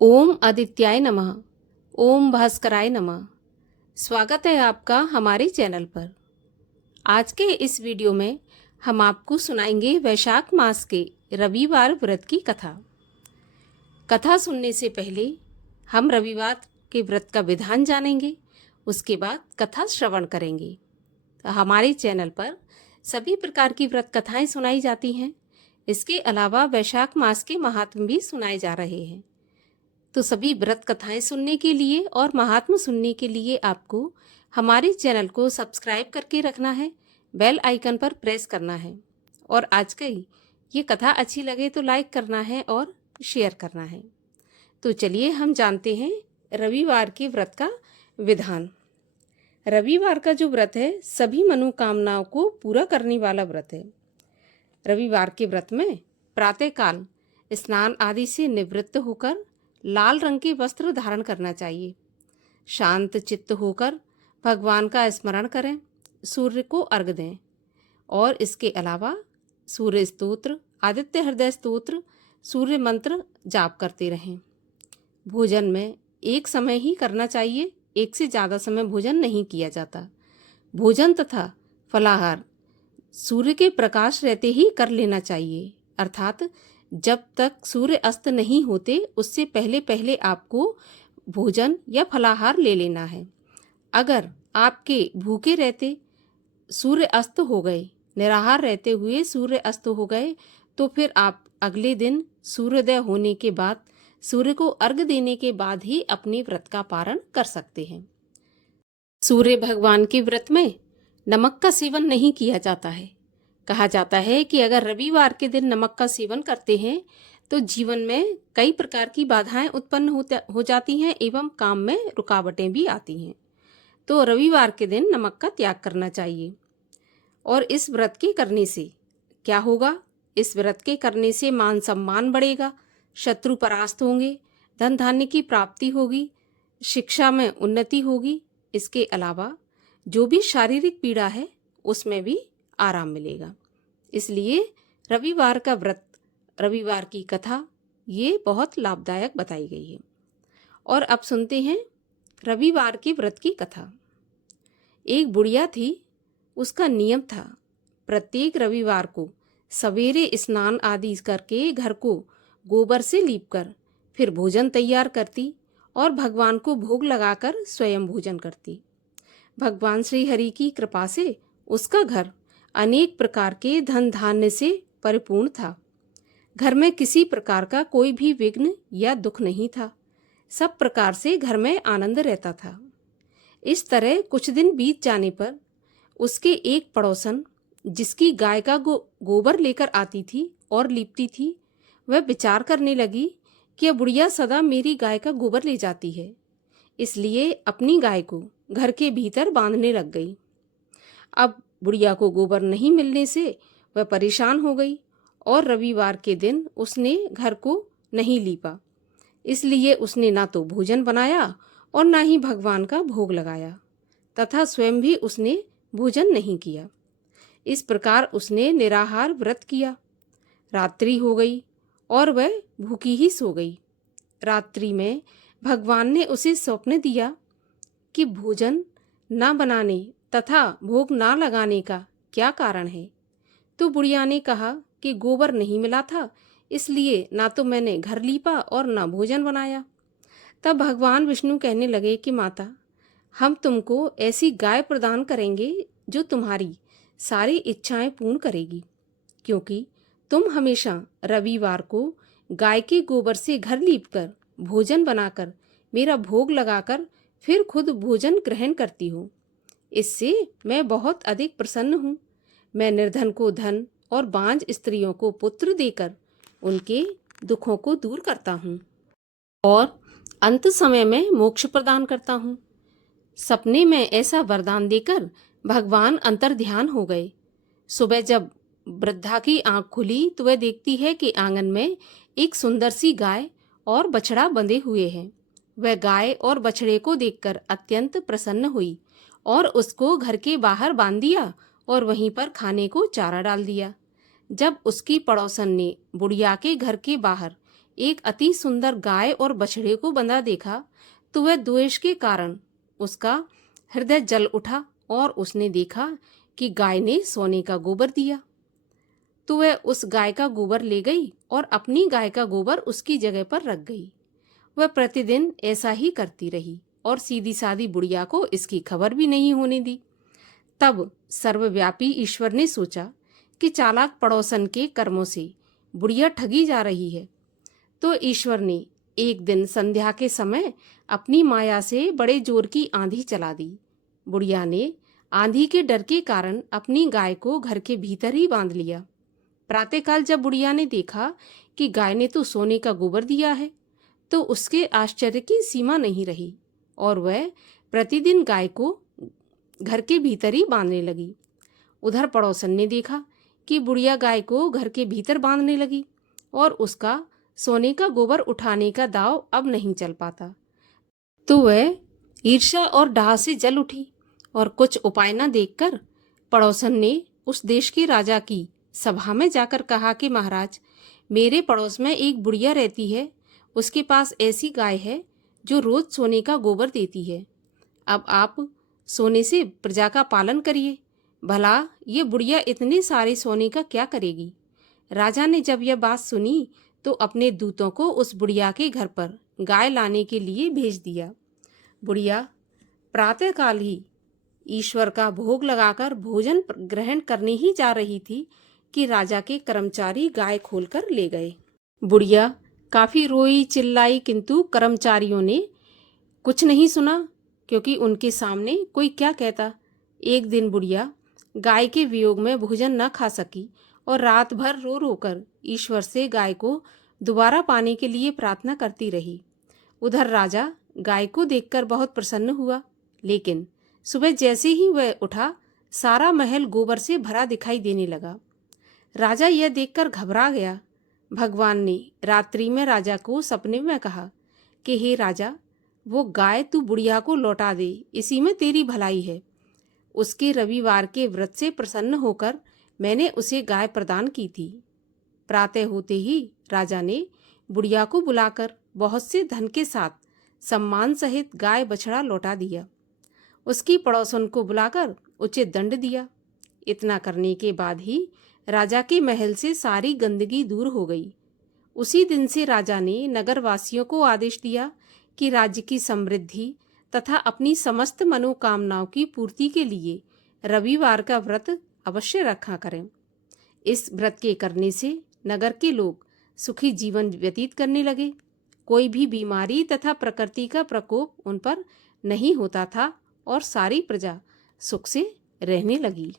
ओम आदित्याय नमः। ओम भास्कराय नमः। स्वागत है आपका हमारे चैनल पर। आज के इस वीडियो में हम आपको सुनाएंगे वैशाख मास के रविवार व्रत की कथा। कथा सुनने से पहले हम रविवार के व्रत का विधान जानेंगे, उसके बाद कथा श्रवण करेंगे। तो हमारे चैनल पर सभी प्रकार की व्रत कथाएं सुनाई जाती हैं। इसके अलावा वैशाख मास के महात्म भी सुनाए जा रहे हैं। तो सभी व्रत कथाएं सुनने के लिए और महात्म सुनने के लिए आपको हमारे चैनल को सब्सक्राइब करके रखना है, बेल आइकन पर प्रेस करना है और आज की ये कथा अच्छी लगे तो लाइक करना है और शेयर करना है। तो चलिए हम जानते हैं रविवार के व्रत का विधान। रविवार का जो व्रत है सभी मनोकामनाओं को पूरा करने वाला व्रत है। रविवार के व्रत में प्रातःकाल स्नान आदि से निवृत्त होकर लाल रंग के वस्त्र धारण करना चाहिए। शांत चित्त होकर भगवान का स्मरण करें, सूर्य को अर्घ दें और इसके अलावा सूर्य स्तोत्र, आदित्य हृदय स्तोत्र, सूर्य मंत्र जाप करते रहें। भोजन में एक समय ही करना चाहिए, एक से ज़्यादा समय भोजन नहीं किया जाता। भोजन तथा फलाहार सूर्य के प्रकाश रहते ही कर लेना चाहिए, अर्थात जब तक सूर्य अस्त नहीं होते उससे पहले पहले आपको भोजन या फलाहार ले लेना है। अगर आपके भूखे रहते सूर्य अस्त हो गए, निराहार रहते हुए सूर्य अस्त हो गए, तो फिर आप अगले दिन सूर्योदय होने के बाद, सूर्य को अर्घ देने के बाद ही अपने व्रत का पारण कर सकते हैं। सूर्य भगवान के व्रत में नमक का सेवन नहीं किया जाता है। कहा जाता है कि अगर रविवार के दिन नमक का सेवन करते हैं तो जीवन में कई प्रकार की बाधाएं उत्पन्न हो जाती हैं एवं काम में रुकावटें भी आती हैं। तो रविवार के दिन नमक का त्याग करना चाहिए। और इस व्रत के करने से क्या होगा? इस व्रत के करने से मान सम्मान बढ़ेगा, शत्रु परास्त होंगे, धन धान्य की प्राप्ति होगी, शिक्षा में उन्नति होगी। इसके अलावा जो भी शारीरिक पीड़ा है उसमें भी आराम मिलेगा। इसलिए रविवार का व्रत, रविवार की कथा ये बहुत लाभदायक बताई गई है। और अब सुनते हैं रविवार के व्रत की कथा। एक बुढ़िया थी, उसका नियम था प्रत्येक रविवार को सवेरे स्नान आदि करके घर को गोबर से लीपकर फिर भोजन तैयार करती और भगवान को भोग लगाकर स्वयं भोजन करती। भगवान श्री हरि की कृपा से उसका घर अनेक प्रकार के धन धान्य से परिपूर्ण था। घर में किसी प्रकार का कोई भी विघ्न या दुख नहीं था। सब प्रकार से घर में आनंद रहता था। इस तरह कुछ दिन बीत जाने पर उसके एक पड़ोसन, जिसकी गाय का गोबर लेकर आती थी और लीपती थी, वह विचार करने लगी कि यह बुढ़िया सदा मेरी गाय का गोबर ले जाती है, इसलिए अपनी गाय को घर के भीतर बांधने लग गई। अब बुढ़िया को गोबर नहीं मिलने से वह परेशान हो गई और रविवार के दिन उसने घर को नहीं लीपा। इसलिए उसने ना तो भोजन बनाया और ना ही भगवान का भोग लगाया तथा स्वयं भी उसने भोजन नहीं किया। इस प्रकार उसने निराहार व्रत किया। रात्रि हो गई और वह भूखी ही सो गई। रात्रि में भगवान ने उसे स्वप्न दिया कि भोजन ना बनाने तथा भोग ना लगाने का क्या कारण है? तो बुढ़िया ने कहा कि गोबर नहीं मिला था, इसलिए ना तो मैंने घर लीपा और ना भोजन बनाया। तब भगवान विष्णु कहने लगे कि माता, हम तुमको ऐसी गाय प्रदान करेंगे जो तुम्हारी सारी इच्छाएं पूर्ण करेगी, क्योंकि तुम हमेशा रविवार को गाय के गोबर से घर लीपकर भोजन बनाकर मेरा भोग लगाकर फिर खुद भोजन ग्रहण करती हो। इससे मैं बहुत अधिक प्रसन्न हूँ। मैं निर्धन को धन और बांझ स्त्रियों को पुत्र देकर उनके दुखों को दूर करता हूँ और अंत समय में मोक्ष प्रदान करता हूँ। सपने में ऐसा वरदान देकर भगवान अंतर्ध्यान हो गए। सुबह जब वृद्धा की आंख खुली तो वह देखती है कि आंगन में एक सुंदर सी गाय और बछड़ा बंधे हुए हैं। वह गाय और बछड़े को देखकर अत्यंत प्रसन्न हुई और उसको घर के बाहर बांध दिया और वहीं पर खाने को चारा डाल दिया। जब उसकी पड़ोसन ने बुढ़िया के घर के बाहर एक अति सुंदर गाय और बछड़े को बंधा देखा तो वह द्वेष के कारण उसका हृदय जल उठा और उसने देखा कि गाय ने सोने का गोबर दिया। तो वह उस गाय का गोबर ले गई और अपनी गाय का गोबर उसकी जगह पर रख गई। वह प्रतिदिन ऐसा ही करती रही और सीधी सादी बुढ़िया को इसकी खबर भी नहीं होने दी। तब सर्वव्यापी ईश्वर ने सोचा कि चालाक पड़ोसन के कर्मों से बुढ़िया ठगी जा रही है। तो ईश्वर ने एक दिन संध्या के समय अपनी माया से बड़े जोर की आंधी चला दी। बुढ़िया ने आंधी के डर के कारण अपनी गाय को घर के भीतर ही बांध लिया। प्रातःकाल जब बुढ़िया ने देखा कि गाय ने तो सोने का गोबर दिया है, तो उसके आश्चर्य की सीमा नहीं रही और वह प्रतिदिन गाय को घर के भीतर ही बांधने लगी। उधर पड़ोसन ने देखा कि बुढ़िया गाय को घर के भीतर बांधने लगी और उसका सोने का गोबर उठाने का दांव अब नहीं चल पाता। तो वह ईर्ष्या और डाह से जल उठी और कुछ उपाय न देखकर पड़ोसन ने उस देश के राजा की सभा में जाकर कहा कि महाराज, मेरे पड़ोस में एक बुढ़िया रहती है। उसके पास ऐसी गाय है जो रोज सोने का गोबर देती है। अब आप सोने से प्रजा का पालन करिए। भला ये बुढ़िया इतने सारे सोने का क्या करेगी। राजा ने जब यह बात सुनी तो अपने दूतों को उस बुढ़िया के घर पर गाय लाने के लिए भेज दिया। बुढ़िया प्रातःकाल ही ईश्वर का भोग लगाकर भोजन ग्रहण करने ही जा रही थी कि राजा के कर्मचारी गाय खोलकर ले गए। बुढ़िया काफी रोई चिल्लाई, किंतु कर्मचारियों ने कुछ नहीं सुना, क्योंकि उनके सामने कोई क्या कहता। एक दिन बुढ़िया गाय के वियोग में भोजन न खा सकी और रात भर रो रो कर ईश्वर से गाय को दोबारा पाने के लिए प्रार्थना करती रही। उधर राजा गाय को देखकर बहुत प्रसन्न हुआ, लेकिन सुबह जैसे ही वह उठा सारा महल गोबर से भरा दिखाई देने लगा। राजा यह देखकर घबरा गया। भगवान ने रात्रि में राजा को सपने में कहा कि हे राजा, वो गाय तू बुढ़िया को लौटा दे, इसी में तेरी भलाई है। उसके रविवार के व्रत से प्रसन्न होकर मैंने उसे गाय प्रदान की थी। प्रातः होते ही राजा ने बुढ़िया को बुलाकर बहुत से धन के साथ सम्मान सहित गाय बछड़ा लौटा दिया। उसकी पड़ोसन को बुलाकर उचित दंड दिया। इतना करने के बाद ही राजा के महल से सारी गंदगी दूर हो गई। उसी दिन से राजा ने नगरवासियों को आदेश दिया कि राज्य की समृद्धि तथा अपनी समस्त मनोकामनाओं की पूर्ति के लिए रविवार का व्रत अवश्य रखा करें। इस व्रत के करने से नगर के लोग सुखी जीवन व्यतीत करने लगे। कोई भी बीमारी तथा प्रकृति का प्रकोप उन पर नहीं होता था और सारी प्रजा सुख से रहने लगी।